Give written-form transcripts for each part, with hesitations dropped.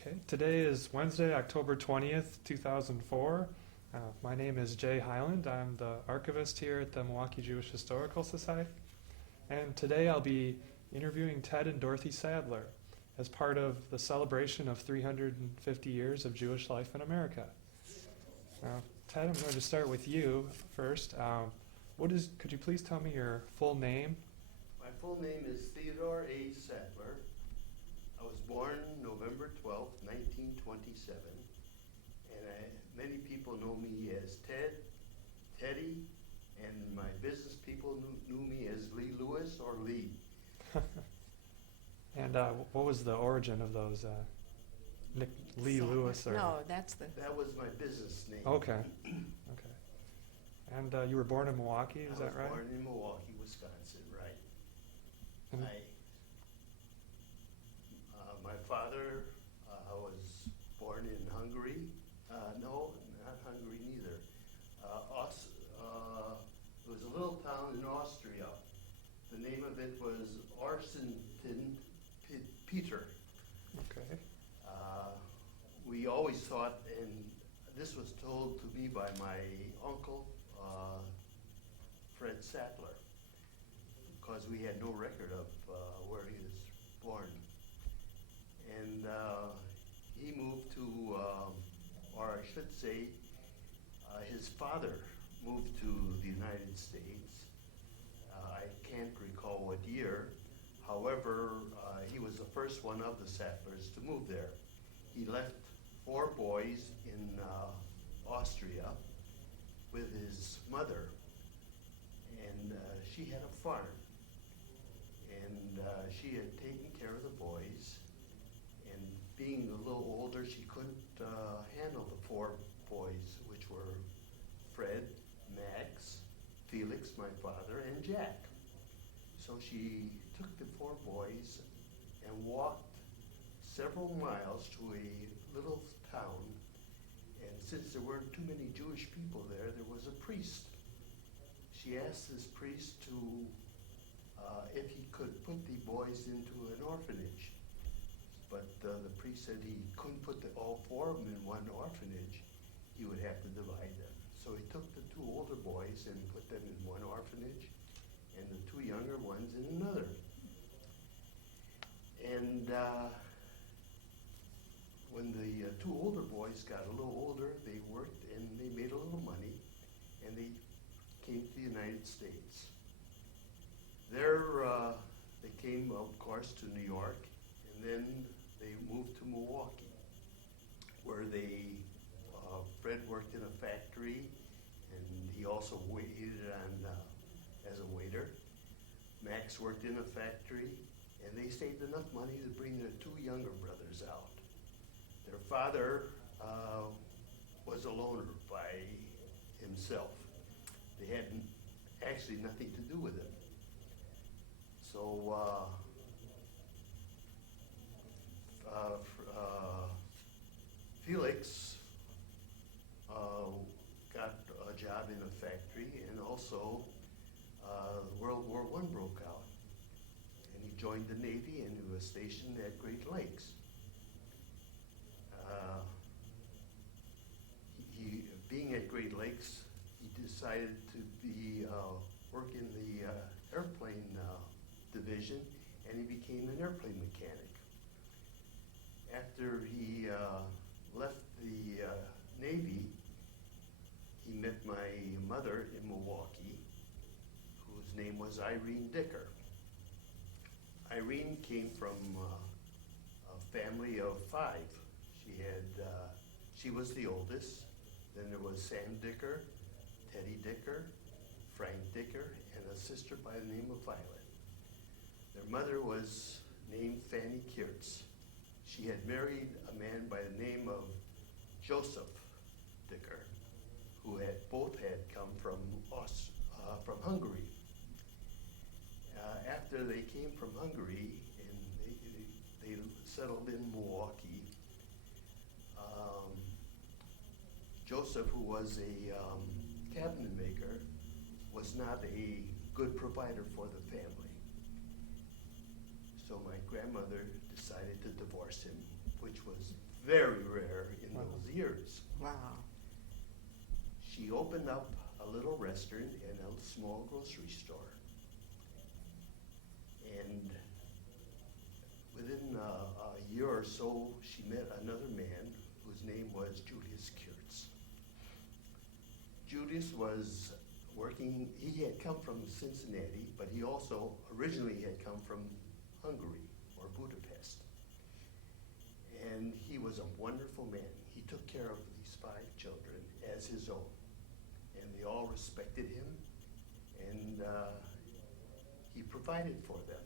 Okay, today is Wednesday, October 20th, 2004. My name is Jay Hyland. I'm the archivist here at the Milwaukee Jewish Historical Society. And today I'll be interviewing Ted and Dorothy Sattler as part of the celebration of 350 years of Jewish life in America. Now, Ted, I'm going to start with you first. Could you please tell me your full name? My full name is Theodore A. Sattler. I was born November 12th, 1927, and many people know me as Ted, Teddy, and my business people knew me as Lee Lewis or Lee. And what was the origin of those? Lee Sattler. Lewis? Or No, that's the. That was my business name. Okay. Okay. And you were born in Milwaukee, is that right? I was born in Milwaukee, Wisconsin, right. And My father was born in Hungary. No, not Hungary neither. It was a little town in Austria. The name of it was Arsentin Peter. Okay. We always thought, and this was told to me by my uncle, Fred Sattler, because we had no record of where he was born. And he moved to, or I should say, his father moved to the United States. I can't recall what year. However, he was the first one of the Sattlers to move there. He left 4 boys in Austria with his mother, and she had a farm. And she had taken care of the boys, and being a little older, she couldn't handle the 4 boys, which were Fred, Max, Felix, my father, and Jack. So she took the 4 boys and walked several miles to a little town, and since there weren't too many Jewish people there, there was a priest. She asked this priest to if he could put the boys into an orphanage. But the priest said he couldn't put all 4 of them in one orphanage. He would have to divide them. So he took the 2 older boys and put them in one orphanage, and the 2 younger ones in another. And when the 2 older boys got a little older, they worked and they made a little money, and they came to the United States. There, they came, of course, to New York, and then they moved to Milwaukee, where Fred worked in a factory, and he also waited as a waiter. Max worked in a factory, and they saved enough money to bring their 2 younger brothers out. Their father was a loner by himself. They had actually nothing to do with him. So Felix got a job in a factory, and also World War I broke out. And he joined the Navy, and he was stationed at Great Lakes. Being at Great Lakes, he decided to work in the airplane division, and he became an airplane mechanic. After he left the Navy, he met my mother in Milwaukee, whose name was Irene Dicker. Irene came from a family of 5. She was the oldest. Then there was Sam Dicker, Teddy Dicker, Frank Dicker, and a sister by the name of Violet. Their mother was named Fanny Kirtz. She had married a man by the name of Joseph Dicker, who both had come from Hungary. After they came from Hungary and they settled in Milwaukee, Joseph, who was a cabinet maker, was not a good provider for the family. So my grandmother decided to divorce him, which was very rare in Wow. those years. Wow. She opened up a little restaurant and a small grocery store. And within a year or so, she met another man whose name was Julius Kurtz. Julius was working, he had come from Cincinnati, but he also originally had come from Hungary or Budapest. And he was a wonderful man. He took care of these 5 children as his own. And they all respected him, and he provided for them.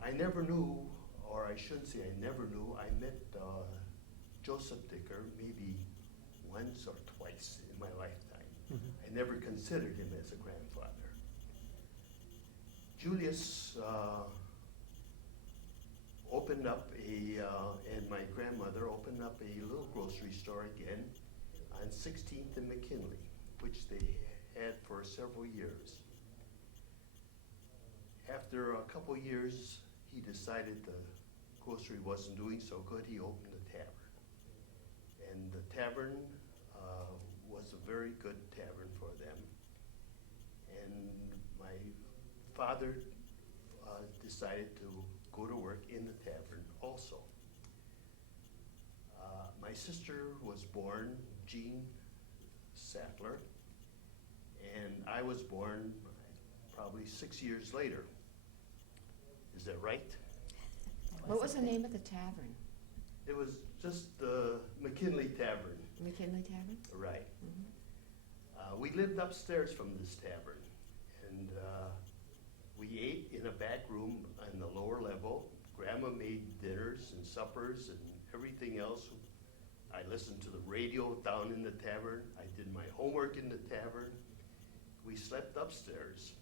I never knew, or I shouldn't say I never knew, I met Joseph Dicker maybe once or twice in my lifetime. Mhm. I never considered him as a grandfather. Julius opened up and my grandmother opened up a little grocery store again on 16th and McKinley, which they had for several years. After a couple years, he decided the grocery wasn't doing so good. He opened a tavern. And the tavern was a very good tavern for them. And my father decided to go to work in the tavern also. My sister was born Jean Sattler, and I was born probably 6 years later. Is that right? What was the name of the tavern? It was just the McKinley Tavern. McKinley Tavern? Right. Mhm. We lived upstairs from this tavern, and we ate in a back room on the lower level. Grandma made dinners and suppers and everything else. I listened to the radio down in the tavern. I did my homework in the tavern. We slept upstairs.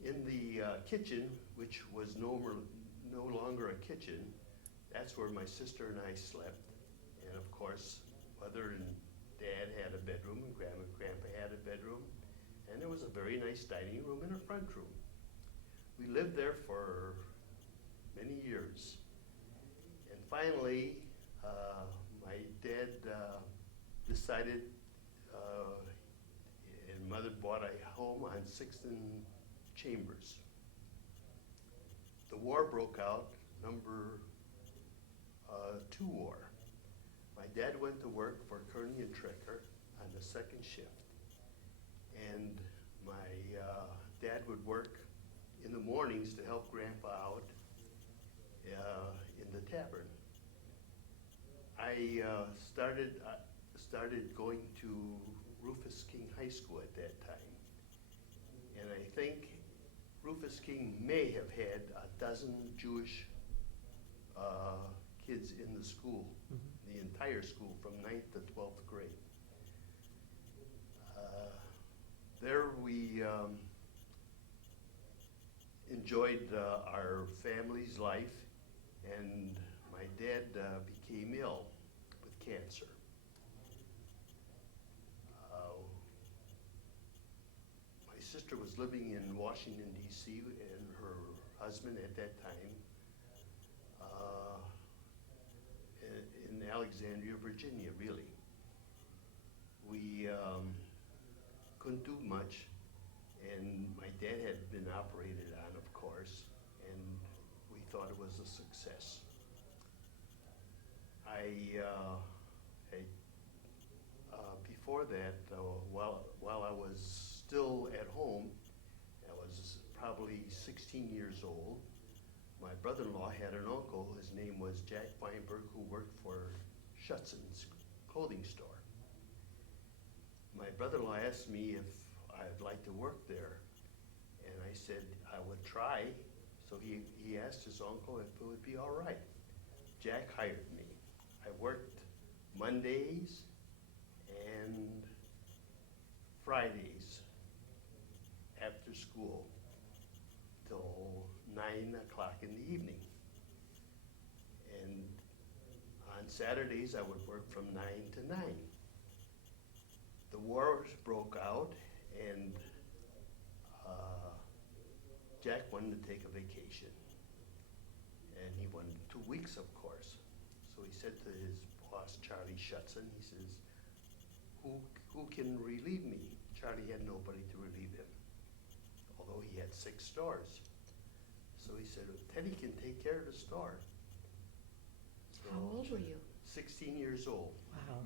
In the kitchen, which was no longer a kitchen, that's where my sister and I slept. And of course, Mother and Dad had a bedroom, and Grandma and Grandpa had a bedroom. And there was a very nice dining room and a front room. We lived there for many years. And finally, my dad decided, and Mother bought a home on 6th and Chambers. The war broke out, number 2 war. My dad went to work for Kearney and Trecker on the 2nd shift. And my dad would work in the mornings to help Grandpa out in the tavern. I started going to Rufus King High School at that time. And I think Rufus King may have had a dozen Jewish kids in the school, Mhm. the entire school from 9th to 12th grade. There we enjoyed our family's life, and my dad became ill with cancer. My sister was living in Washington, D.C., and her husband at that time in Alexandria, Virginia, really. We couldn't do much, and my dad had been operated on, of course, and we thought it was a success. Before that, while I was still at home, I was probably 16 years old. My brother-in-law had an uncle, his name was Jack Feinberg, who worked for Schutz's clothing store. My brother-in-law asked me if I'd like to work there, and I said I would try. So he asked his uncle if it would be all right. Jack hired me. I worked Mondays and Fridays after school till 9 o'clock in the evening. And on Saturdays, I would work from 9 to 9. The wars broke out, and Jack wanted to take a vacation. And he wanted 2 weeks, of course. So he said to his boss, Charlie Schutzen, he says, who can relieve me? Charlie had nobody to relieve him, although he had 6 stores. So he said, Teddy can take care of the store. So How old were you? 16 years old. Wow.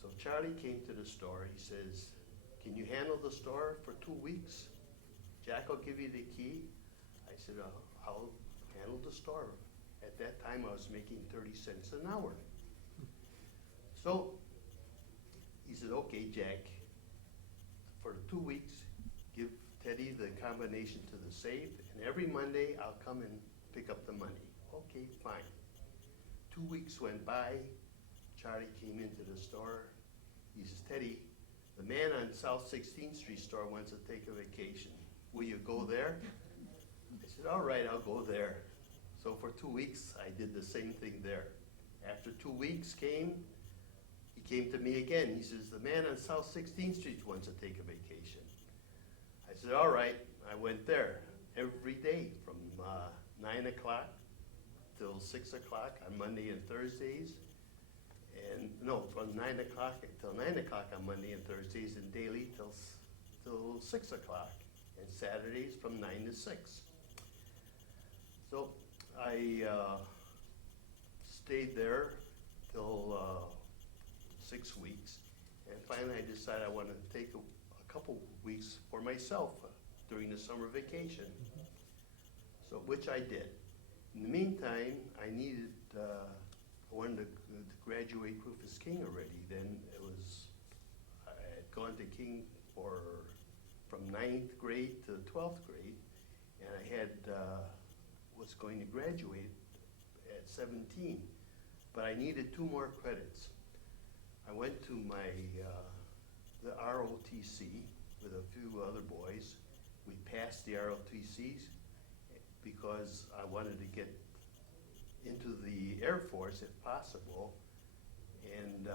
So Charlie came to the store. He says, can you handle the store for 2 weeks? Jack will give you the key. I said, I'll handle the store. At that time, I was making 30 cents an hour. So he said, okay, Jack, for the 2 weeks, give Teddy the combination to the safe, and every Monday, I'll come and pick up the money. Okay, fine. 2 weeks went by. Charlie came into the store. He says, Teddy, the man on South 16th Street store wants to take a vacation. Will you go there? I said, all right, I'll go there. So for 2 weeks, I did the same thing there. After 2 weeks came, he came to me again. He says, the man on South 16th Street wants to take a vacation. I said, all right. I went there every day from 9 o'clock till 6 o'clock on Monday and Thursdays. And no, from 9 o'clock till 9 o'clock on Monday and Thursdays, and daily till 6 o'clock, and Saturdays from 9 to 6. So I stayed there till 6 weeks, and finally I decided I wanted to take a couple weeks for myself during the summer vacation. So which I did. In the meantime, I wanted to graduate Rufus King already. Then I had gone to King from 9th grade to 12th grade, and I was going to graduate at 17, but I needed 2 more credits. I went to the ROTC with a few other boys. We passed the ROTCs because I wanted to get into the Air Force if possible, and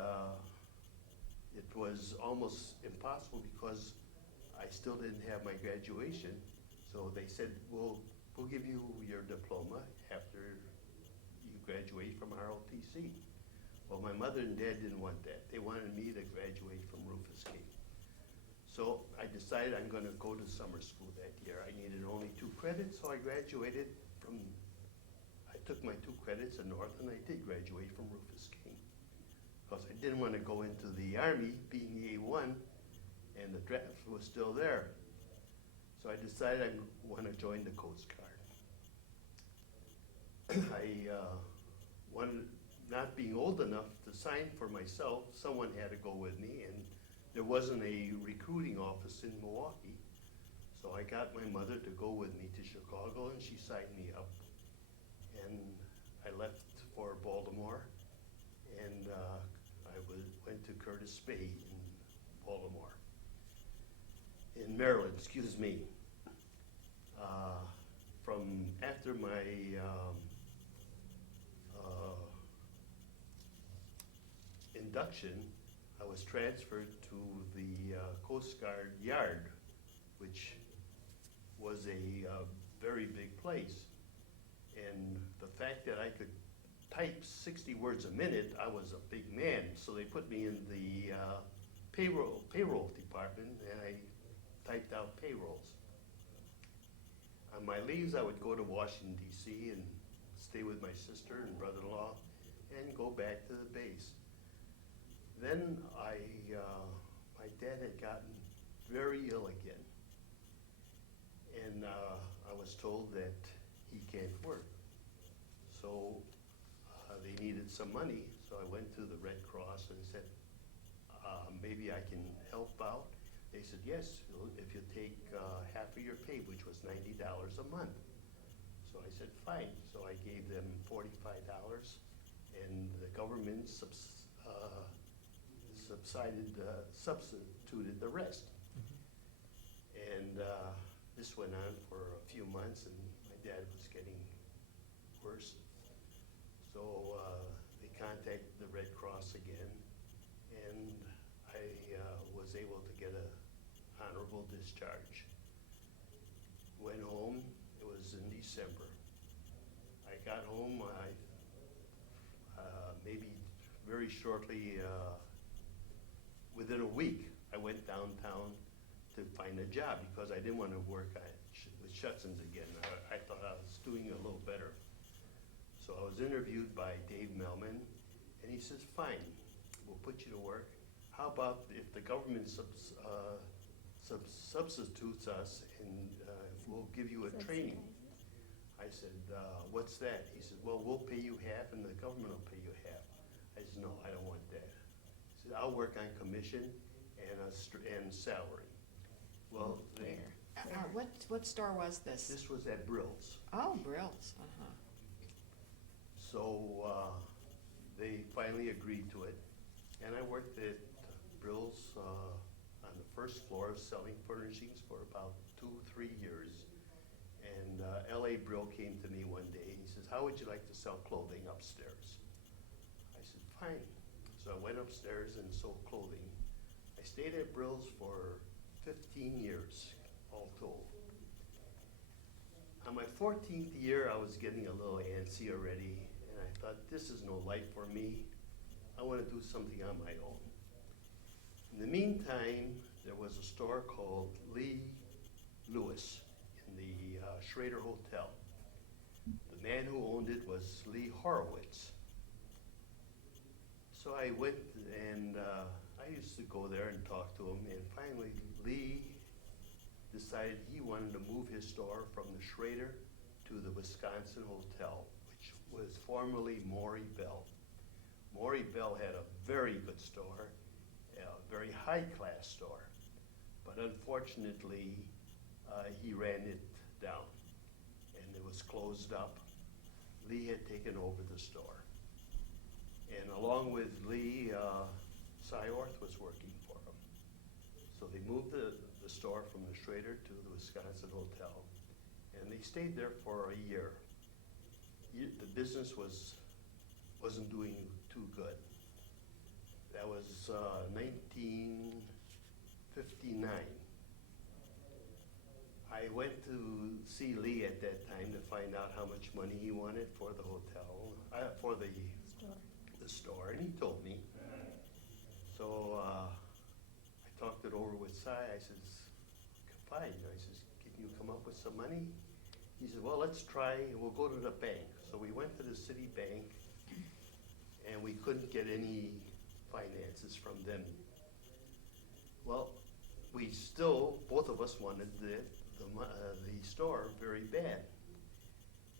it was almost impossible because I still didn't have my graduation. So they said, we'll give you your diploma after you graduate from ROTC. Well, my mother and dad didn't want that. They wanted me to graduate from Rufus King. So I decided I'm going to go to summer school that year. I needed only 2 credits, so I graduated I took my 2 credits in North, and I did graduate from Rufus King. Because I didn't want to go into the Army, being the A1, and the draft was still there. So I decided I want to join the Coast Guard. Not being old enough to sign for myself, someone had to go with me, and there wasn't a recruiting office in Milwaukee. So I got my mother to go with me to Chicago, and she signed me up. And I left for Baltimore, and I went to Curtis Bay in Baltimore, in Maryland, excuse me. From after my induction, I was transferred to the Coast Guard Yard, which was a very big place. And the fact that I could type 60 words a minute, I was a big man. So they put me in the payroll department, and I typed out payrolls. On my leaves, I would go to Washington, D.C. and stay with my sister and brother-in-law and go back to the base. Then my dad had gotten very ill again, and I was told that he can't work. So they needed some money, so I went to the Red Cross and said, maybe I can help out. They said, yes, if you take half of your pay, which was $90 a month. So I said, fine. So I gave them $45, and the government substituted the rest. And this went on for a few months, and my dad was getting worse. So they contacted the Red Cross again, and I was able to get an honorable discharge. Went home, it was in December. I got home, I maybe very shortly, within a week, I went downtown to find a job because I didn't want to work with Schutzens again. I thought I was doing a little better. So I was interviewed by Dave Melman, and he says, fine, we'll put you to work. How about if the government substitutes us and we'll give you a training? I said, what's that? He said, well, we'll pay you half and the government will pay you half. I said, no, I don't want that. He said, I'll work on commission and salary. Well, What store was this? this was at Brill's. Oh, Brill's, uh-huh. So they finally agreed to it. And I worked at Brill's on the first floor selling furnishings for about 2-3 years. And L.A. Brill came to me one day. He says, how would you like to sell clothing upstairs? I said, fine. So I went upstairs and sold clothing. I stayed at Brill's for 15 years, all told. On my 14th year, I was getting a little antsy already, and I thought, this is no life for me. I want to do something on my own. In the meantime, there was a store called Lee Lewis in the Schrader Hotel. The man who owned it was Lee Horowitz. So I went and I used to go there and talk to him, and finally Lee decided he wanted to move his store from the Schrader to the Wisconsin Hotel, which was formerly Maury Bell. Maury Bell had a very good store, a very high-class store, but unfortunately he ran it down and it was closed up. Lee had taken over the store. And along with Lee, Cy Orth was working for him. So they moved the store from the Schrader to the Wisconsin Hotel, and they stayed there for a year. The business wasn't doing too good. That was 1959. I went to see Lee at that time to find out how much money he wanted for the hotel, for the store, and he told me. So I talked it over with Cy. I says, fine. I says, can you come up with some money? He said, well, let's try, we'll go to the bank. So we went to the city bank, and we couldn't get any finances from them. Well, we still, both of us wanted the store very bad.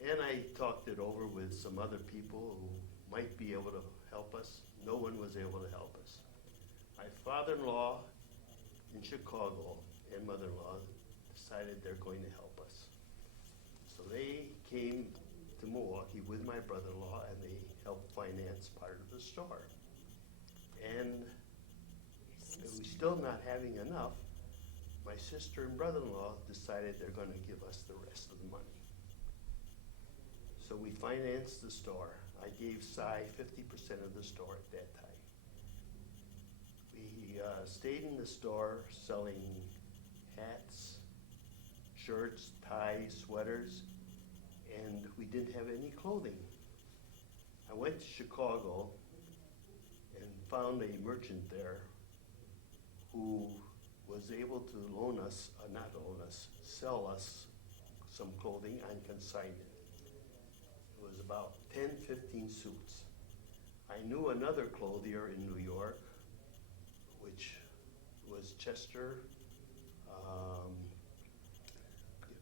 And I talked it over with some other people who might be able to help us. No one was able to help us. My father-in-law in Chicago and mother-in-law decided they're going to help us. So they came to Milwaukee with my brother-in-law, and they helped finance part of the store. And we still not having enough, my sister and brother-in-law decided they're going to give us the rest of the money. So we financed the store. I gave Cy 50% of the store at that time. We stayed in the store selling hats, shirts, ties, sweaters, and we didn't have any clothing. I went to Chicago and found a merchant there who was able to sell us some clothing on consignment. It was about 10, 15 suits. I knew another clothier in New York, which was Chester,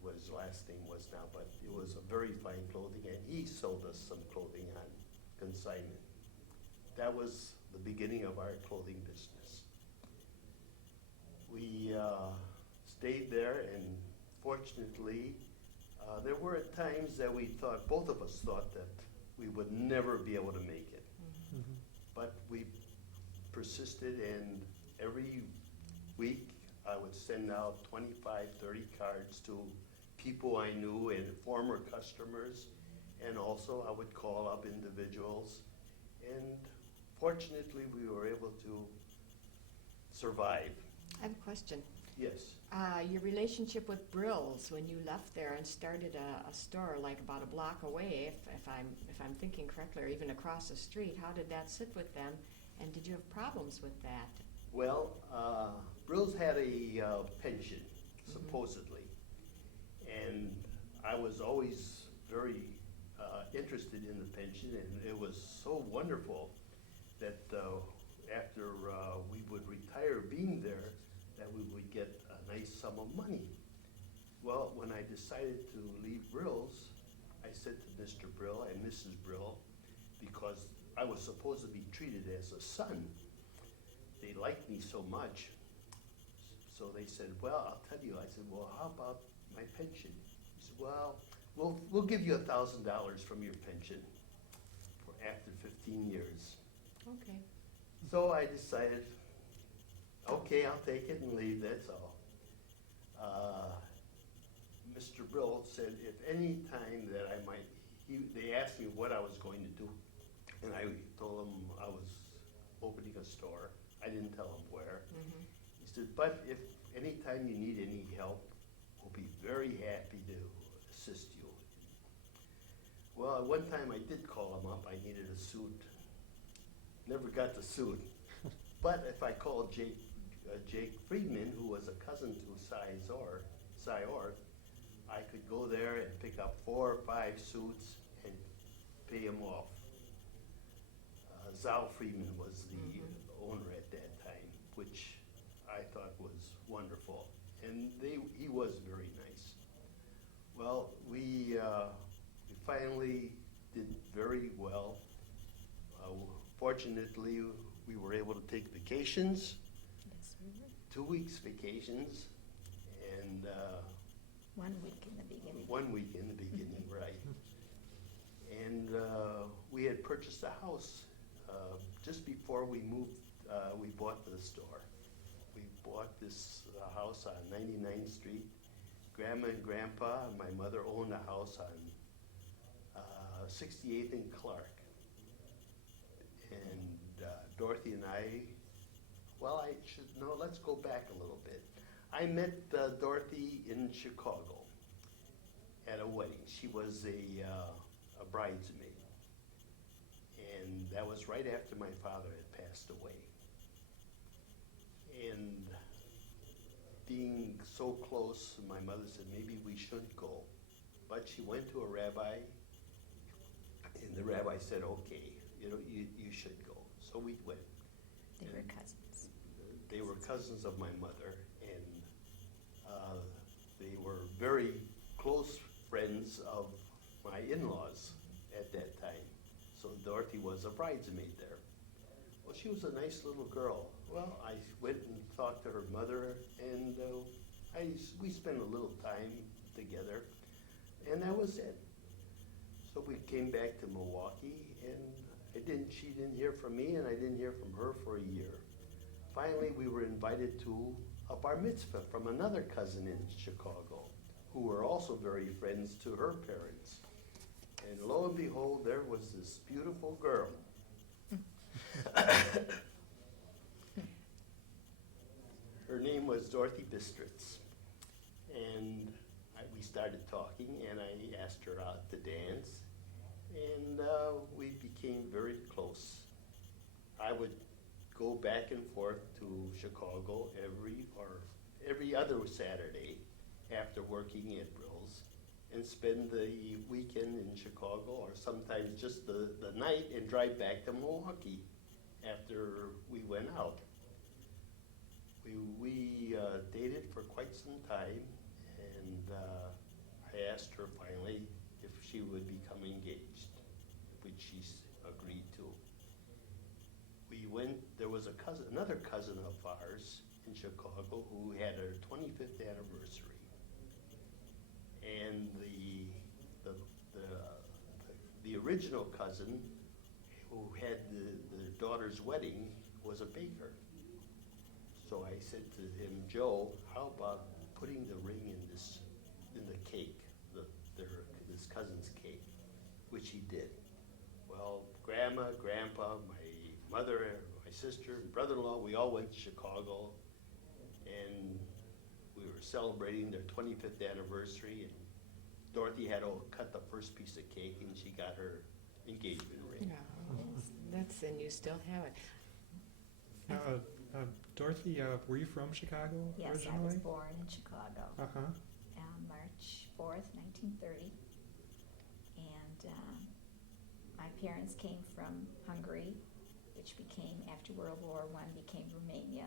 what his last name was now, but it was a very fine clothing, and he sold us some clothing on consignment. That was the beginning of our clothing business. We stayed there, and fortunately, there were times that we thought, both of us thought that we would never be able to make it. Mm-hmm. But we persisted, and every week I would send out 25, 30 cards to people I knew and former customers, and also I would call up individuals, and fortunately we were able to survive. I have a question. Yes. Your relationship with Brill's when you left there and started a store like about a block away, if I'm thinking correctly, or even across the street, how did that sit with them? And did you have problems with that? Well, Brill's had a pension, supposedly, and I was always very interested in the pension, and it was so wonderful that after we would retire being there, that we would get a nice sum of money. Well, when I decided to leave Brill's, I said to Mr. Brill and Mrs. Brill, because I was supposed to be treated as a son, they liked me so much, so they said, well, I'll tell you. I said, well, how about my pension? He said, well, we'll give you $1,000 from your pension for after 15 years. Okay. So I decided, okay, I'll take it and leave, that's all. Mr. Brill said if any time that I might, they asked me what I was going to do, and I told them I was opening a store. I didn't tell him where. Mm-hmm. He said, but if any time you need any help, we'll be very happy to assist you. Well, one time I did call him up. I needed a suit. Never got the suit. But if I called Jake Friedman, who was a cousin to Cy Orth, I could go there and pick up 4 or 5 suits and pay him off. Zal Friedman was the owner at that time, which I thought was wonderful. And he was very nice. Well, we finally did very well. Fortunately, we were able to take vacations, Yes, we were. 2 weeks vacations, and 1 week in the beginning. 1 week in the beginning, right. And we had purchased a house just before we moved, we bought the store. We bought this house on 99th Street. Grandma and Grandpa and my mother owned a house on 68th and Clark. And Dorothy and I, well, let's go back a little bit. I met Dorothy in Chicago at a wedding. She was a bridesmaid. And that was right after my father had passed away. And being so close, my mother said maybe we should go. But she went to a rabbi, and the rabbi said, okay, you should go. So we went. They were And cousins. They were cousins of my mother, and they were very close friends of my in-laws at that time. So Dorothy was a bridesmaid there. Well, she was a nice little girl. Well, I went and talked to her mother, and we spent a little time together, and that was it. So we came back to Milwaukee, and she didn't hear from me, and I didn't hear from her for a year. Finally, we were invited to a bar mitzvah from another cousin in Chicago, who were also very friends to her parents. And lo and behold, there was this beautiful girl. Her name was Dorothy Bistritz. And we started talking, and I asked her out to dance, and we became very close. I would go back and forth to Chicago every other Saturday after working at Brill's, and spend the weekend in Chicago, or sometimes just the night, and drive back to Milwaukee after we went out. We dated for quite some time, and I asked her finally if she would become engaged, which she agreed to. There was another cousin of ours in Chicago who had her 25th anniversary. And the original cousin who had the daughter's wedding was a baker. So I said to him, Joe, how about putting the ring in the cake, this cousin's cake, which he did. Well, Grandma, Grandpa, my mother, my sister, and brother-in-law, we all went to Chicago, and celebrating their 25th anniversary, and Dorothy had to cut the first piece of cake, and she got her engagement ring. And you still have it. Dorothy, were you from Chicago Yes, originally? I was born in Chicago, Uh-huh. March 4th, 1930. And my parents came from Hungary, which became, after World War I, became Romania.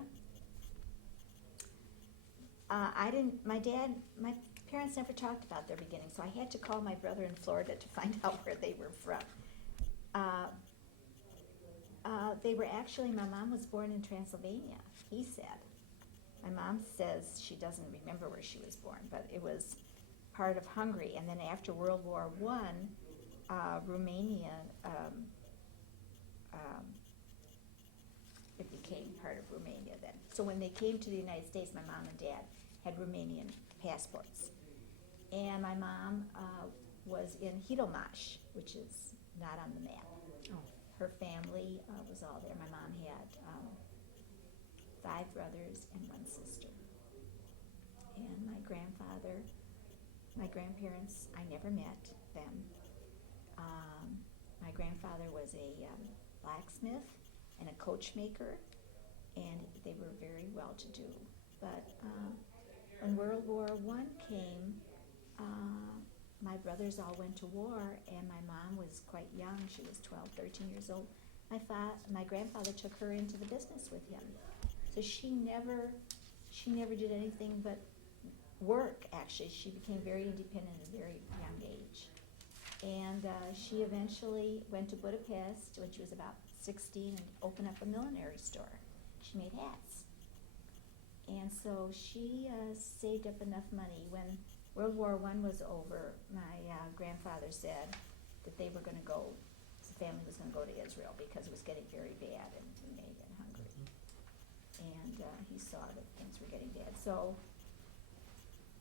My parents never talked about their beginning, so I had to call my brother in Florida to find out where they were from. They were actually, my mom was born in Transylvania, he said. My mom says she doesn't remember where she was born, but it was part of Hungary. And then after World War I, Romania, it became part of Romania then. So when they came to the United States, my mom and dad had Romanian passports. And my mom was in Hitomash, which is not on the map. Oh. Her family was all there. My mom had 5 brothers and 1 sister. And my grandparents, I never met them. My grandfather was a blacksmith and a coachmaker, and they were very well-to-do. But when World War I came, my brothers all went to war, and my mom was quite young. She was 12, 13 years old. My grandfather took her into the business with him. So she never did anything but work, actually. She became very independent at a very young age. And she eventually went to Budapest when she was about 16 and opened up a millinery store. She made hats. And so she saved up enough money. When World War I was over, my grandfather said that they were going to go, the family was going to go to Israel because it was getting very bad in Romania and Hungary. And he saw that things were getting bad. So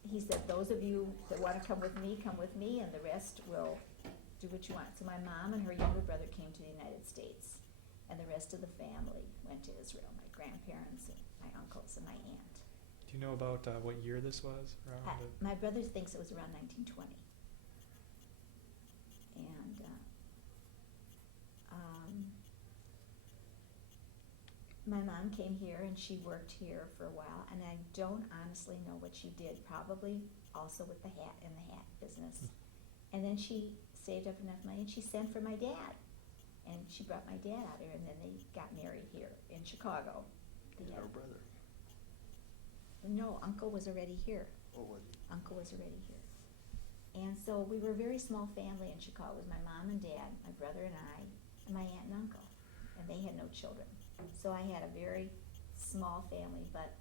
he said, those of you that want to come with me, and the rest will do what you want. So my mom and her younger brother came to the United States, and the rest of the family went to Israel, my grandparents and my uncles and my aunt. Do you know about what year this was? Around My brother thinks it was around 1920. And my mom came here and she worked here for a while, and I don't honestly know what she did, probably also with the hat business. And then she saved up enough money and she sent for my dad. And she brought my dad out here, and then they got married here in Chicago. And her brother. No, Uncle was already here. Oh, was he? Uncle was already here. And so we were a very small family in Chicago. It was my mom and dad, my brother and I, and my aunt and uncle. And they had no children. So I had a very small family, but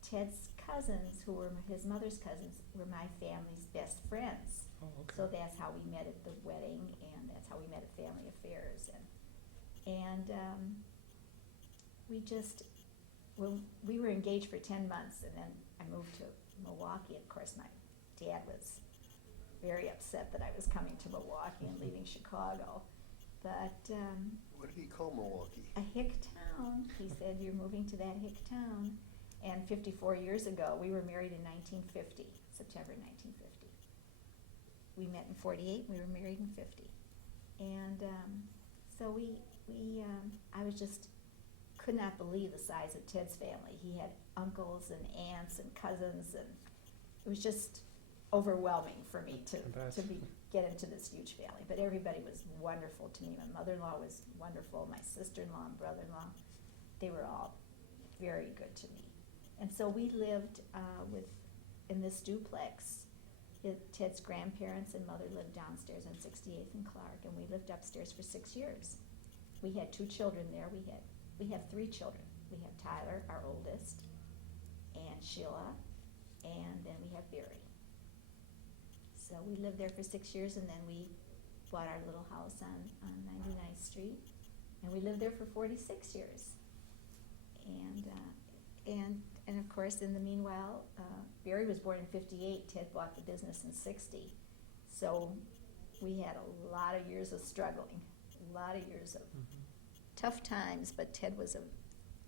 Ted's cousins, who were his mother's cousins, were my family's best friends. Oh, okay. So that's how we met at the wedding, and that's how we met at family affairs. And we were engaged for 10 months, and then I moved to Milwaukee. Of course, my dad was very upset that I was coming to Milwaukee and leaving Chicago. But What did he call Milwaukee? a hick town, he said, you're moving to that hick town. And 54 years ago, we were married in 1950, September 1950. We met in 48, we were married in 50. And so I could not believe the size of Ted's family. He had uncles and aunts and cousins, and it was just overwhelming for me to get into this huge family. But everybody was wonderful to me. My mother-in-law was wonderful, my sister-in-law and brother-in-law. They were all very good to me. And so we lived in this duplex. Ted's grandparents and mother lived downstairs on 68th and Clark, and we lived upstairs for 6 years. We had 2 children there. We have 3 children. We have Tyler, our oldest, and Sheila, and then we have Barry. So we lived there for 6 years, and then we bought our little house on 99th Street, and we lived there for 46 years. And of course, in the meanwhile, Barry was born in 58. Ted bought the business in 60. So we had a lot of years of struggling, a lot of years of tough times, but Ted was an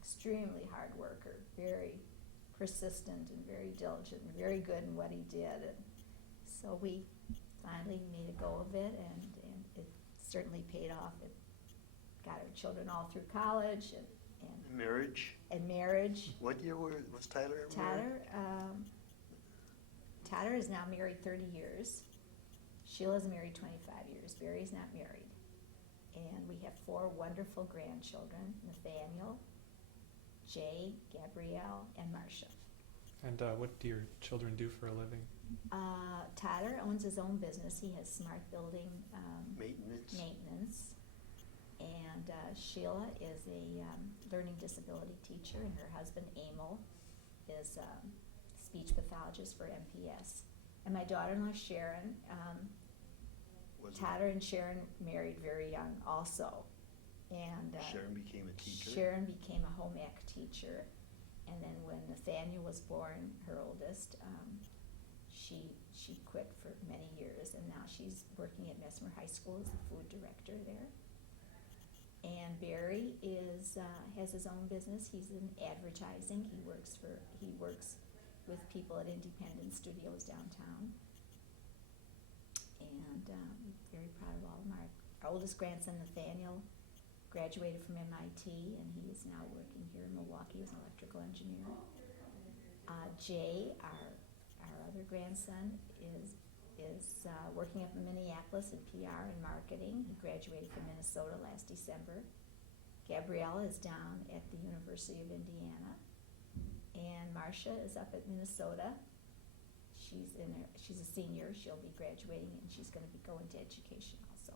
extremely hard worker, very persistent and very diligent and very good in what he did. And so we finally made a go of it, and it certainly paid off. It got our children all through college and Marriage? marriage. What year was Tyler married? Tyler is now married 30 years. Sheila's married 25 years. Barry's not married. And we have 4 wonderful grandchildren, Nathaniel, Jay, Gabrielle, and Marcia. And what do your children do for a living? Tyler owns his own business. He has smart building Maintenance. And Sheila is a learning disability teacher, and her husband, Emil, is a speech pathologist for MPS. And my daughter-in-law, Sharon, Tyler and Sharon married very young also. And Sharon became a teacher. Sharon became a home ec teacher. And then when Nathaniel was born, her oldest, she quit for many years, and now she's working at Messmer High School as the food director there. And Barry has his own business. He's in advertising. He works with people at Independent Studios downtown. And very proud of all of them. Our oldest grandson, Nathaniel, graduated from MIT, and he is now working here in Milwaukee as an electrical engineer. Jay, our other grandson, is working up in Minneapolis in PR and marketing. He graduated from Minnesota last December. Gabriella is down at the University of Indiana, and Marcia is up at Minnesota. She's a senior. She'll be graduating, and she's going to be going to education also.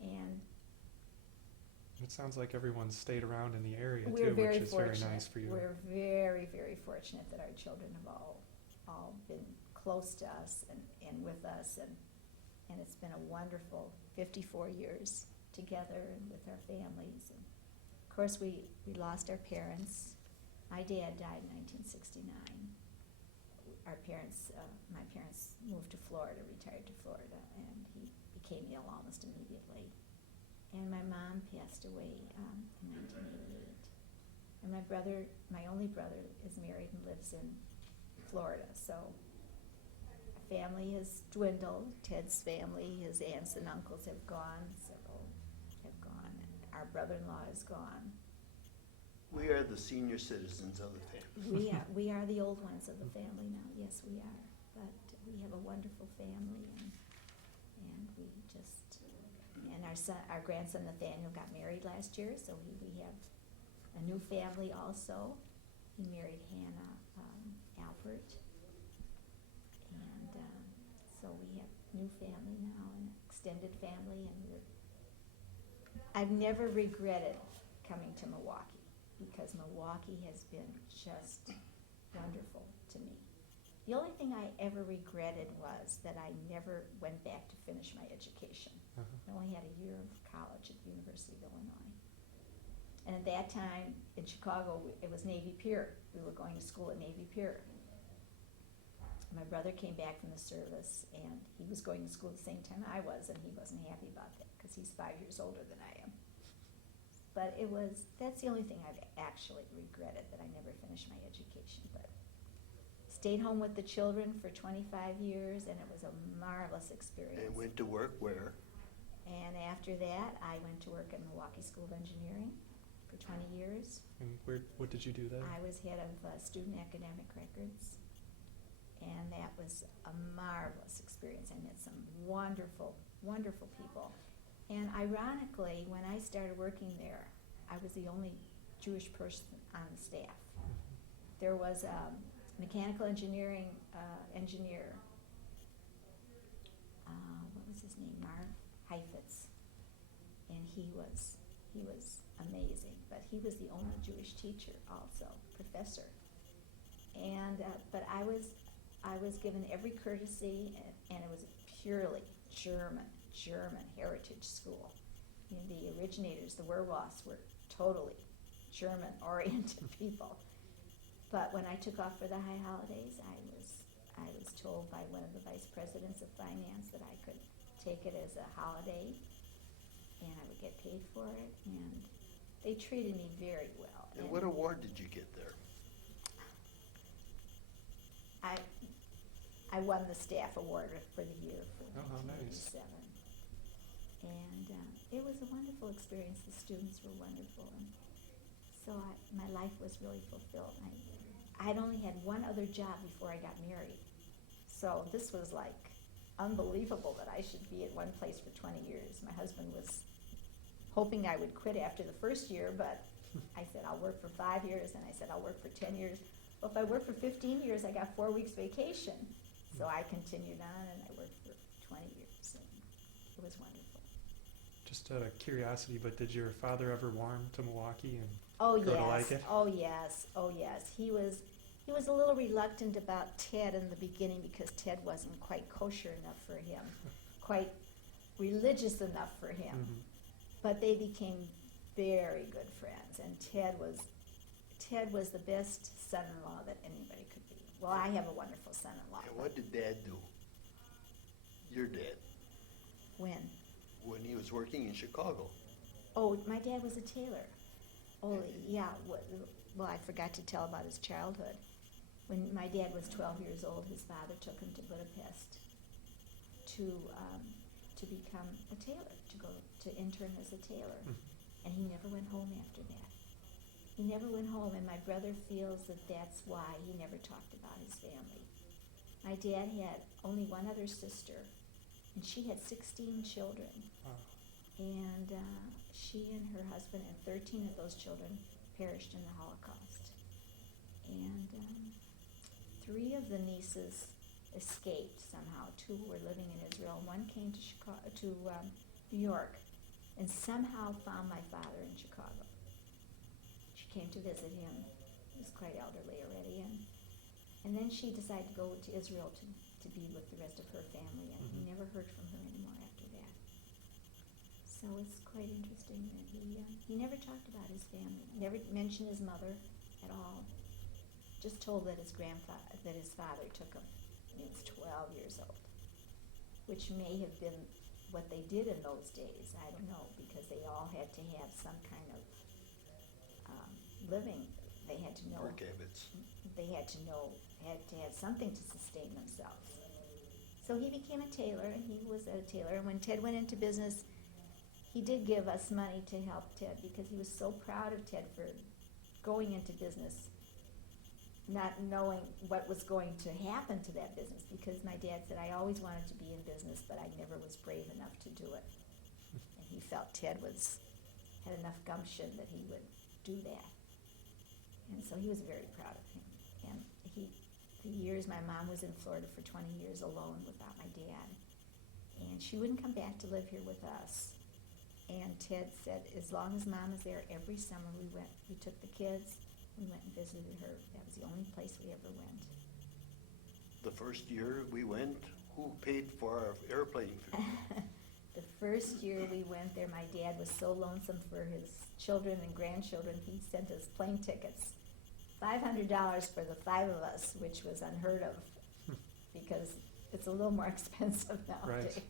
And It sounds like everyone's stayed around in the area we're too, very which is fortunate. very nice for you. We're very, very fortunate that our children have all been close to us and with us, and it's been a wonderful 54 years together and with our families. And of course, we lost our parents. My dad died in 1969. My parents moved to Florida, retired to Florida, and he became ill almost immediately. And my mom passed away in 1988. And my only brother is married and lives in Florida. So our family has dwindled. Ted's family, his aunts and uncles have gone. Several have gone. And our brother-in-law is gone. We are the senior citizens of the family. We are the old ones of the family now. Yes, we are. But we have a wonderful family, and we just, and our grandson Nathaniel got married last year, so we have a new family also. He married Hannah Albert, and so we have new family now, an extended family, and I've never regretted coming to Milwaukee, because Milwaukee has been just wonderful to me. The only thing I ever regretted was that I never went back to finish my education. I only had a year of college at the University of Illinois. And at that time in Chicago, it was Navy Pier. We were going to school at Navy Pier. My brother came back from the service, and he was going to school at the same time I was, and he wasn't happy about that because he's 5 years older than I am. But that's the only thing I've actually regretted, that I never finished my education. But stayed home with the children for 25 years, and it was a marvelous experience. And went to work where? And after that, I went to work at Milwaukee School of Engineering for 20 years. And what did you do there? I was head of student academic records, and that was a marvelous experience. I met some wonderful, wonderful people. And ironically, when I started working there, I was the only Jewish person on the staff. There was a mechanical engineering engineer, what was his name, Marv Heifetz, and he was amazing, but he was the only Jewish teacher also, professor. And but I was given every courtesy, and it was a purely German heritage school. You know, the originators, the Werwas, were totally German-oriented people. But when I took off for the high holidays, I was told by one of the vice presidents of finance that I could take it as a holiday, and I would get paid for it, and they treated me very well. And what award did you get there? I won the staff award for the year for Oh, how nice. 1987. And it was a wonderful experience. The students were wonderful, and so my life was really fulfilled. I'd only had one other job before I got married, so this was like unbelievable that I should be at one place for 20 years. My husband was hoping I would quit after the first year, but I said I'll work for 5 years, and I said I'll work for 10 years. Well, if I work for 15 years, I got 4 weeks vacation. So I continued on, and I worked for 20 years, and it was wonderful. Just out of curiosity, but did your father ever warm to Milwaukee and Oh grow to yes, like it? oh yes, oh yes. He was a little reluctant about Ted in the beginning because Ted wasn't quite kosher enough for him, quite religious enough for him. Mhm. But they became very good friends, and Ted was the best son-in-law that anybody could be. Well, I have a wonderful son-in-law. And what did Dad do? Your dad, When? when he was working in Chicago. Oh, my dad was a tailor. Oh, yeah. Well, I forgot to tell about his childhood. When my dad was 12 years old, his father took him to Budapest to become a tailor, to go to intern as a tailor. Mhm. And he never went home after that. He never went home, and my brother feels that that's why he never talked about his family. My dad had only one other sister, and she had 16 children. Wow. And she and her husband and 13 of those children perished in the Holocaust. And 3 of the nieces escaped somehow. 2 were living in Israel. 1 came to New York and somehow found my father in Chicago. She came to visit him. He was quite elderly already. And then she decided to go to Israel to be with the rest of her family, and he never heard from her anymore after that. So it's quite interesting that he never talked about his family, never mentioned his mother at all. Just told that his father took him when he was 12 years old, which may have been what they did in those days. I don't know, because they all had to have some kind of living. They had to know. Work habits. They had to have something to sustain themselves. So he became a tailor, and he was a tailor. And when Ted went into business, he did give us money to help Ted because he was so proud of Ted for going into business, not knowing what was going to happen to that business. Because my dad said, I always wanted to be in business, but I never was brave enough to do it. And he felt Ted had enough gumption that he would do that. And so he was very proud of him. And the years my mom was in Florida for 20 years alone without my dad. And she wouldn't come back to live here with us. And Ted said, as long as Mom was there, every summer we took the kids, we went and visited her. That was the only place we ever went. The first year we went, who paid for our airplane fare? The first year we went there, my dad was so lonesome for his children and grandchildren, he sent us plane tickets. $500 for the 5 of us, which was unheard of, because it's a little more expensive nowadays. Right.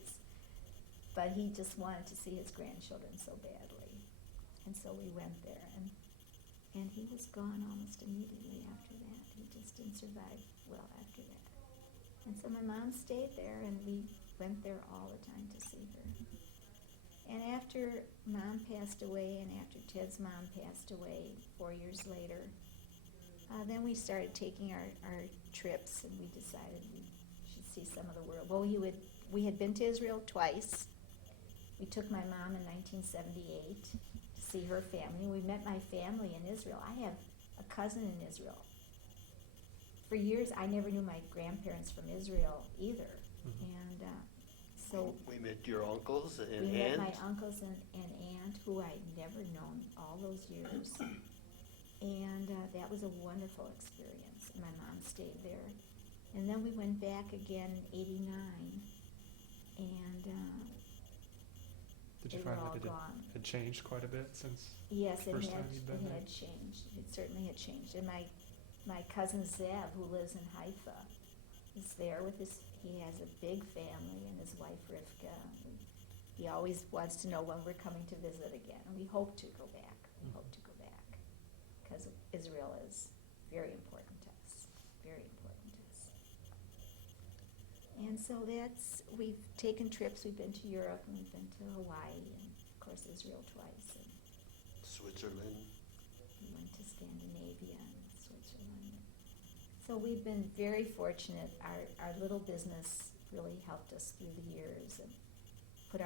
But he just wanted to see his grandchildren so badly. And so we went there, and he was gone almost immediately after that. He just didn't survive well after that. And so my mom stayed there, and we went there all the time to see her. And after Mom passed away, and after Ted's mom passed away 4 years later, then we started taking our trips, and we decided we should see some of the world. Well, we had been to Israel twice. We took my mom in 1978 to see her family. We met my family in Israel. I have a cousin in Israel. For years, I never knew my grandparents from Israel either. And so We met your uncles and we met aunt. my uncles and aunt, who I'd never known all those years. And that was a wonderful experience. My mom stayed there. And then we went back again in 89. And Did you they were find all that it gone. had changed quite a bit since Yes, it first had, time you'd been it there? had changed. It certainly had changed. And my cousin Zev, who lives in Haifa, is there with he has a big family, and his wife Rivka. He always wants to know when we're coming to visit again, and we hope to go back. We hope to go back, because Israel is very important to us, very important to us. And so we've taken trips. We've been to Europe and we've been to Hawaii and of course Israel twice. And Switzerland. we went to Scandinavia and Switzerland. So we've been very fortunate. Our little business really helped us through the years and put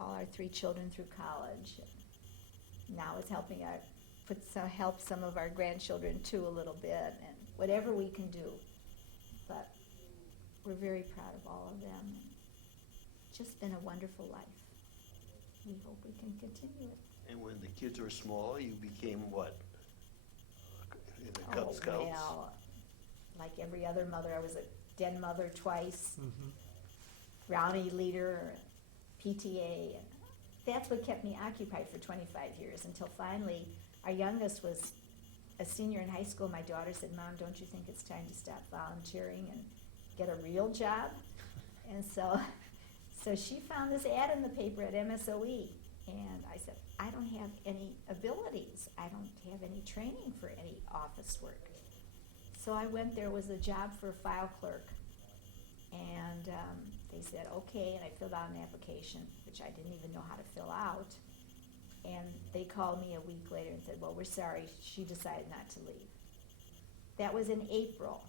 all our 3 children through college. And now it's help some of our grandchildren too a little bit, and whatever we can do. But we're very proud of all of them. And just been a wonderful life. We hope we can continue it. And when the kids were small, you became what? In the Cub Scouts? Well, like every other mother, I was a den mother twice, Mm-hmm. Brownie leader, PTA, and that's what kept me occupied for 25 years until finally our youngest was a senior in high school. My daughter said, "Mom, don't you think it's time to stop volunteering and get a real job?" And so she found this ad in the paper at MSOE, and I said, "I don't have any abilities. I don't have any training for any office work." So I went, there was a job for a file clerk, and they said, okay, and I filled out an application, which I didn't even know how to fill out, and they called me a week later and said, well, we're sorry, she decided not to leave. That was in April,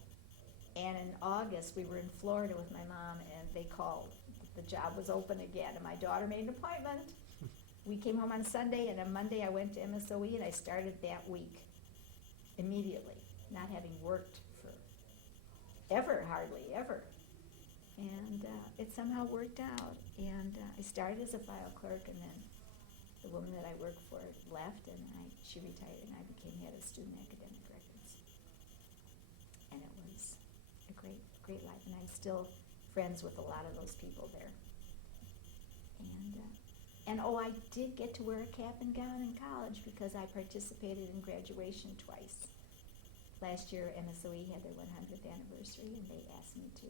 and in August, we were in Florida with my mom, and they called, the job was open again, and my daughter made an appointment. We came home on Sunday, and on Monday I went to MSOE, and I started that week immediately, not having worked for hardly ever. And it somehow worked out. And I started as a file clerk, and then the woman that I worked for left, and she retired, and I became head of student academic records. And it was a great life, and I'm still friends with a lot of those people there. And I did get to wear a cap and gown in college because I participated in graduation twice. Last year, MSOE had their 100th anniversary, and they asked me to,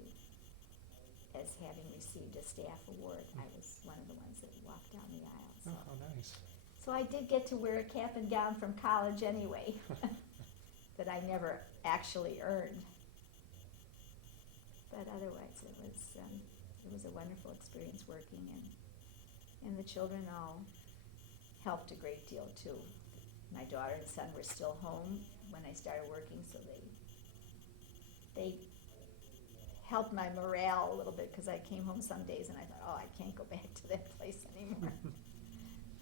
as having received a staff award. I was one of the ones that walked down the aisle. So. Oh, how nice. So I did get to wear a cap and gown from college anyway, that I never actually earned. But otherwise, it was a wonderful experience working, and the children all helped a great deal too. My daughter and son were still home when I started working, so they helped my morale a little bit, because I came home some days and I thought, oh, I can't go back to that place anymore.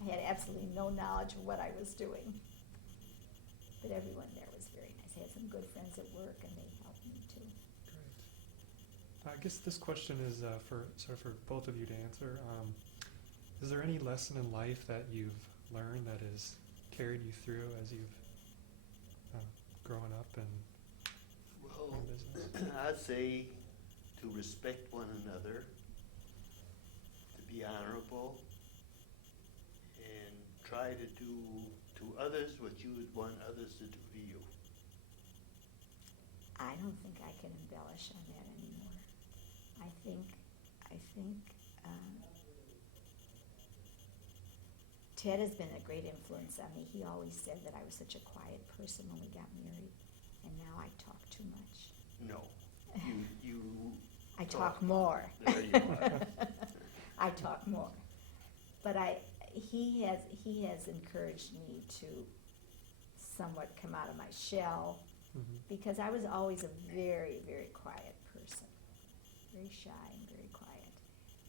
I had absolutely no knowledge of what I was doing. But everyone there was very nice. I had some good friends at work, and they helped me too. Great. I guess this question is for both of you to answer. Is there any lesson in life that you've learned that has carried you through as you've grown up and Well, in business? I'd say to respect one another, to be honorable, and try to do to others what you would want others to do to you. I don't think I can embellish on that anymore. I think Ted has been a great influence on me. He always said that I was such a quiet person when we got married, and now I talk too much. No, you. I talk more. There you are. I talk more, but he has encouraged me to somewhat come out of my shell, Mm-hmm. because I was always a very, very quiet person, very shy and very quiet.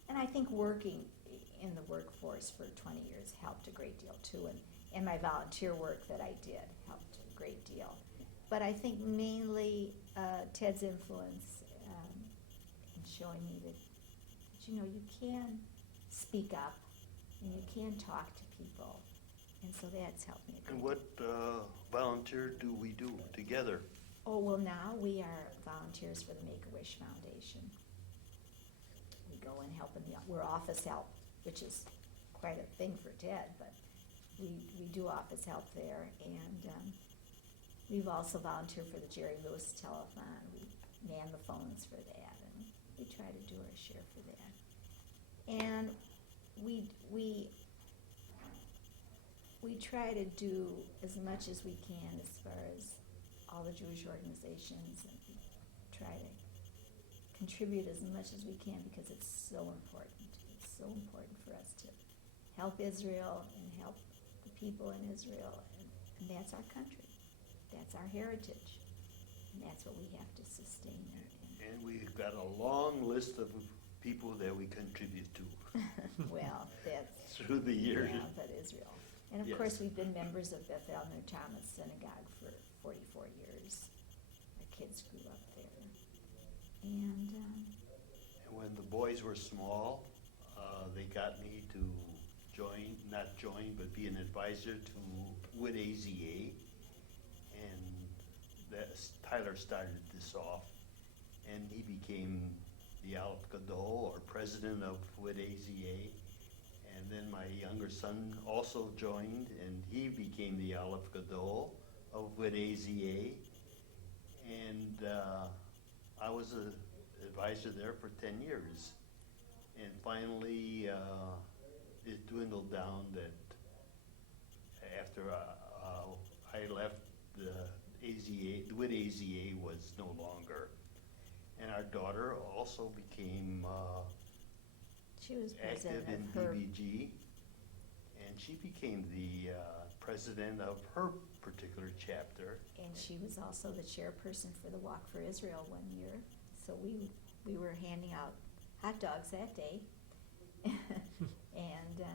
And I think working in the workforce for 20 years helped a great deal too, and my volunteer work that I did helped a great deal. But I think mainly Ted's influence in showing me that you can speak up and you can talk to people, and so that's helped me a great And deal. what volunteer do we do together? Oh, well, now we are volunteers for the Make-A-Wish Foundation. We go and help we're office help, which is quite a thing for Ted, but we do office help there, and we've also volunteered for the Jerry Lewis Telethon. We man the phones for that, and we try to do our share for that. And we try to do as much as we can as far as all the Jewish organizations, and we try to contribute as much as we can because it's so important. It's so important for us to help Israel and help the people in Israel, and that's our country. That's our heritage, and that's what we have to sustain. And we've got a long list of people that we contribute to Well, that's through the years. yeah, but Israel, and of Yes. course we've been members of Beth Elner Thomas Synagogue for 44 years. Our kids grew up there, and And when the boys were small, they got me to not join, but be an advisor to WIT AZA. And Tyler started this off, and he became the Aleph Gadol, or president of WIT AZA. And then my younger son also joined, and he became the Aleph Gadol of WIT AZA. And I was an advisor there for 10 years. And finally, it dwindled down that after I left, the WIT AZA was no longer. And our daughter also became she was active president in of her. DBG, and she became the president of her particular chapter. And she was also the chairperson for the Walk for Israel one year. So we were handing out hot dogs that day. And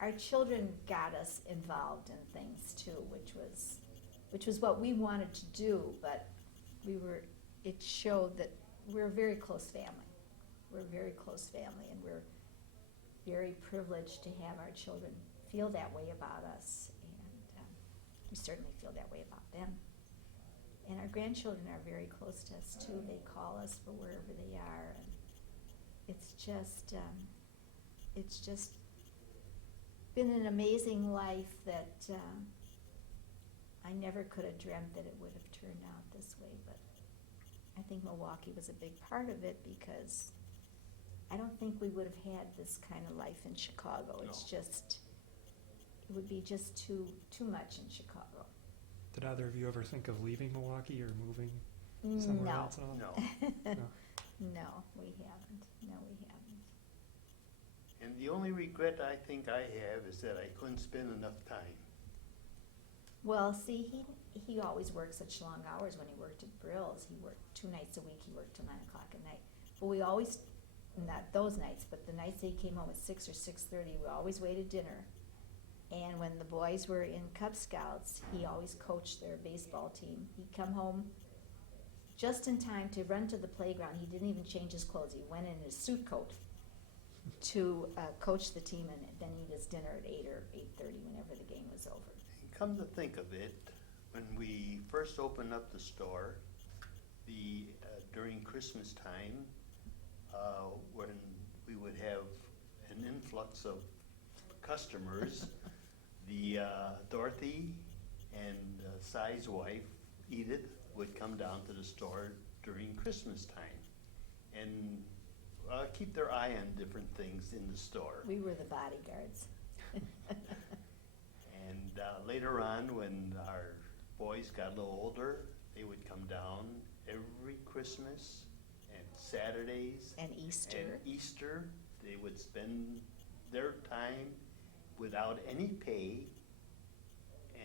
our children got us involved in things too, which was what we wanted to do, but it showed that we're a very close family. We're a very close family, and we're very privileged to have our children feel that way about us, and we certainly feel that way about them. And our grandchildren are very close to us too. They call us for wherever they are, and it's just been an amazing life that I never could have dreamt that it would have turned out this way, but I think Milwaukee was a big part of it because I don't think we would have had this kind of life in Chicago. No. It's just, it would be just too much in Chicago. Did either of you ever think of leaving Milwaukee or moving somewhere No. else at all? No. No, we haven't. No, we haven't. And the only regret I think I have is that I couldn't spend enough time. Well, see, he always worked such long hours when he worked at Brill's. He worked 2 nights a week. He worked till 9 o'clock at night. But we always, not those nights, but the nights he came home at 6 or 6:30, we always waited dinner. And when the boys were in Cub Scouts, he always coached their baseball team. He'd come home just in time to run to the playground. He didn't even change his clothes. He went in his suit coat to coach the team, and then eat his dinner at 8 or 8:30 whenever the game was over. And come to think of it, when we first opened up the store, during Christmas time, when we would have an influx of customers, Dorothy and Sai's wife, Edith, would come down to the store during Christmas time and keep their eye on different things in the store. We were the bodyguards. And later on, when our boys got a little older, they would come down every Christmas and Saturdays And Easter. and Easter. They would spend their time without any pay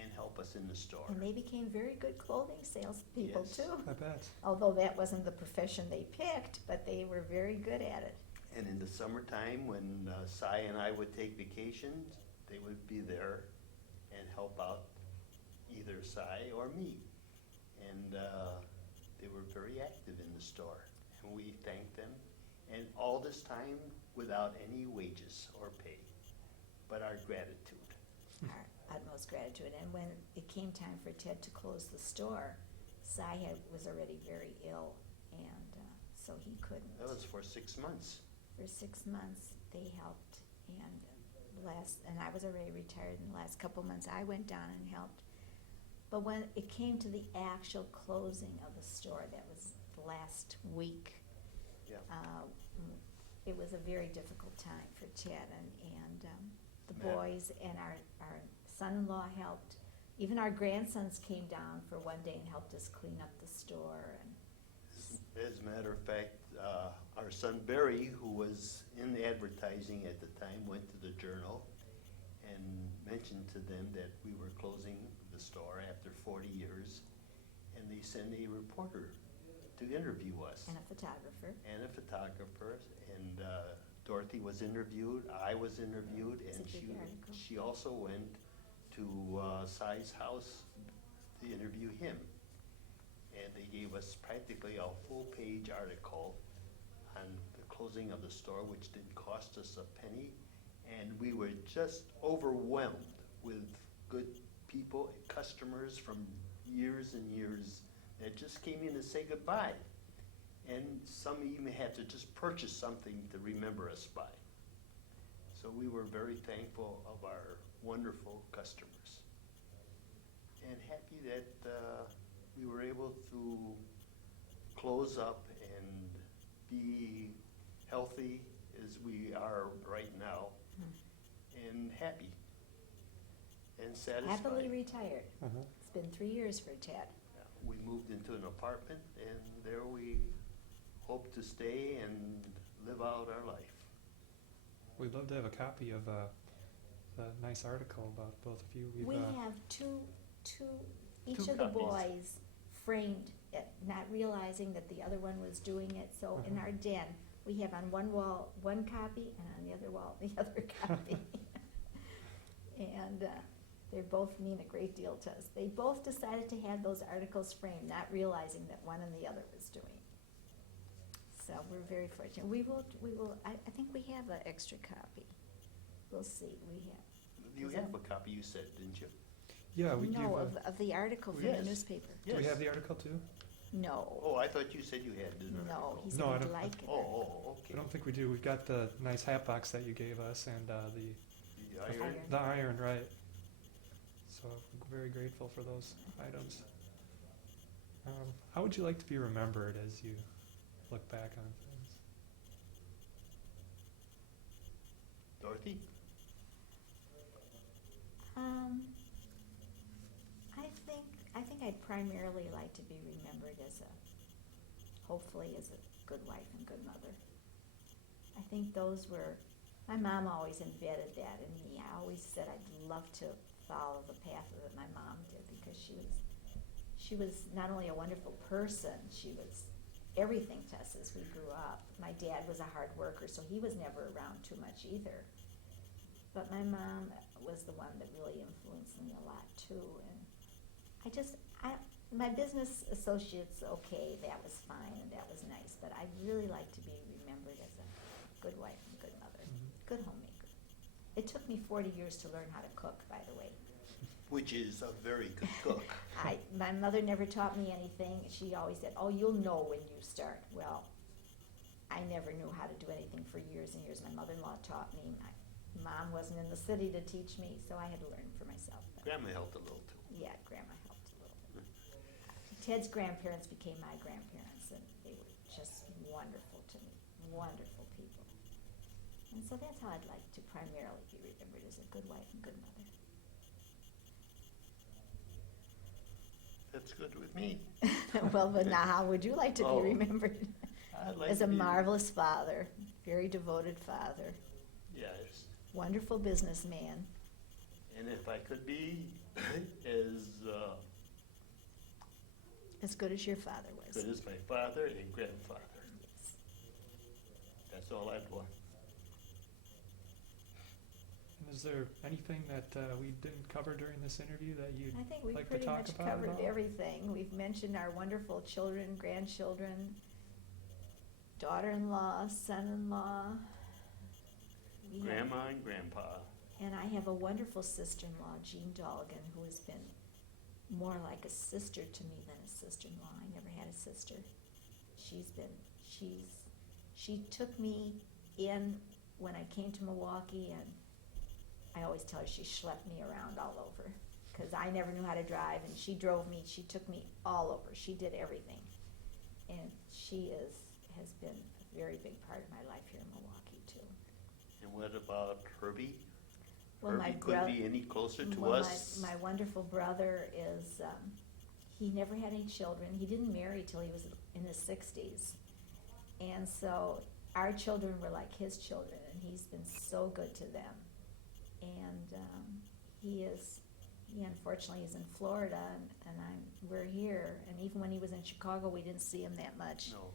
and help us in the store. And they became very good clothing salespeople Yes. too. I bet. Although that wasn't the profession they picked, but they were very good at it. And in the summertime, when Sai and I would take vacations, they would be there and help out either Sai or me. And they were very active in the store, and we thanked them. And all this time without any wages or pay, but our gratitude. Our utmost gratitude. And when it came time for Ted to close the store, was already very ill, and so he couldn't. That was for 6 months. For 6 months, they helped, and I was already retired. In the last couple months, I went down and helped. But when it came to the actual closing of the store, that was the last week. Yeah. It was a very difficult time for Ted, and the Yeah. boys and our son-in-law helped. Even our grandsons came down for one day and helped us clean up the store. And As a matter of fact, our son Barry, who was in advertising at the time, went to the Journal and mentioned to them that we were closing the store after 40 years, and they sent a reporter to interview us. And a photographer. And a photographer, and Dorothy was interviewed, I was interviewed, It's a and big article. she also went to Cy's house to interview him. And they gave us practically a full-page article on the closing of the store, which didn't cost us a penny. And we were just overwhelmed with good people, customers from years and years that just came in to say goodbye. And some even had to just purchase something to remember us by. So we were very thankful of our wonderful customers. And happy that we were able to close up and be healthy as we are right now, and happy and satisfied. Happily retired. Uh-huh. It's been 3 years for Ted. We moved into an apartment, and there we hope to stay and live out our life. We'd love to have a copy of the nice article about both of you. We have two, each Two of the copies. boys framed it, not realizing that the other one was doing it. So in Uh-huh. our den, we have on one wall one copy, and on the other wall the other copy. And they both mean a great deal to us. They both decided to have those articles framed, not realizing that one and the other was doing. So we're very fortunate. We will, I think we have an extra copy. We'll see, we have. You Is have that- a copy, you said, didn't you? Yeah, we do. No, of the article from the Yes. newspaper. Do we Yes. have the article too? No, Oh, I thought you said you had an no, article. he said No, I he'd don't- like it. Oh, okay. I don't think we do. We've got the nice hat box that you gave us and The iron? Iron. the iron, right? So we're very grateful for those items. How would you like to be remembered as you look back on things? Dorothy? I think I'd primarily like to be remembered as hopefully as a good wife and good mother. I think those were, my mom always embedded that in me. I always said I'd love to follow the path that my mom did, because she was not only a wonderful person, she was everything to us as we grew up. My dad was a hard worker, so he was never around too much either. But my mom was the one that really influenced me a lot too. And my business associates, okay, that was fine and that was nice, but I'd really like to be remembered as a good wife and good mother, good homemaker. It took me 40 years to learn how to cook, by the way. Which is a very good cook. My mother never taught me anything. She always said, oh, you'll know when you start. Well, I never knew how to do anything for years and years. My mother-in-law taught me. My mom wasn't in the city to teach me, so I had to learn for myself. Grandma helped a little too. Yeah, Grandma helped a little bit. Ted's grandparents became my grandparents, and they were just wonderful to me, wonderful people. And so that's how I'd like to primarily be remembered, as a good wife and good mother. That's good with me. Well, but now how would you like to Oh, be remembered? I'd like As to a be- marvelous father, very devoted father, Yes, wonderful businessman. and if I could be as As good as your father was. good as my father and grandfather, Yes. that's all I'd want. And is there anything that we didn't cover during this interview that you'd I think we've like to pretty talk much about at covered all? everything. We've mentioned our wonderful children, grandchildren, daughter-in-law, son-in-law. We have- Grandma and grandpa. And I have a wonderful sister-in-law, Jean Dolgan, who has been more like a sister to me than a sister-in-law. I never had a sister. She took me in when I came to Milwaukee, and I always tell her she schlepped me around all over, because I never knew how to drive, and she drove me, she took me all over. She did everything. And she has been a very big part of my life here in Milwaukee, too. And what about Herbie? Well, my Herbie couldn't bro- be any closer to Well, us. my wonderful brother is, he never had any children. He didn't marry till he was in his 60s. And so our children were like his children, and he's been so good to them. And he unfortunately is in Florida, and we're here. And even when he was in Chicago, we didn't see him that much. No.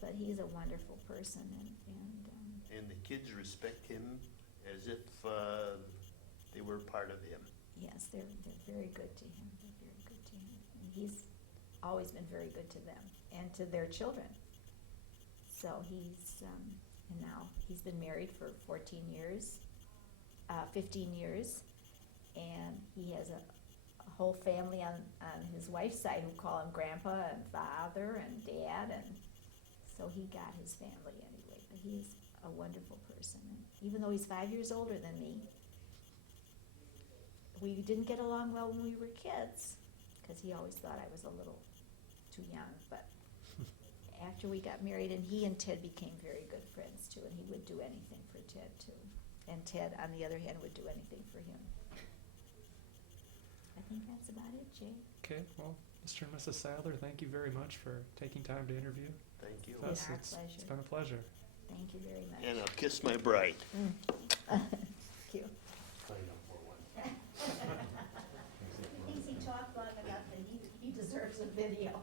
But he's a wonderful person, And the kids respect him as if they were part of him. yes, they're very good to him. They're very good to him. And he's always been very good to them and to their children. So and now he's been married for 15 years, and he has a whole family on his wife's side who call him grandpa and father and dad, and so he got his family anyway. But he's a wonderful person, and even though he's 5 years older than me, we didn't get along well when we were kids, because he always thought I was a little too young. But after we got married, and he and Ted became very good friends too, and he would do anything for Ted too. And Ted, on the other hand, would do anything for him. I think that's about it, Jay. Okay, well, Mr. and Mrs. Sattler, thank you very much for taking time to interview. Thank you. It's us. our It's pleasure. been a pleasure. Thank you very much. And I'll kiss my bride. Thank you. He thinks he talked long enough, and he deserves a video.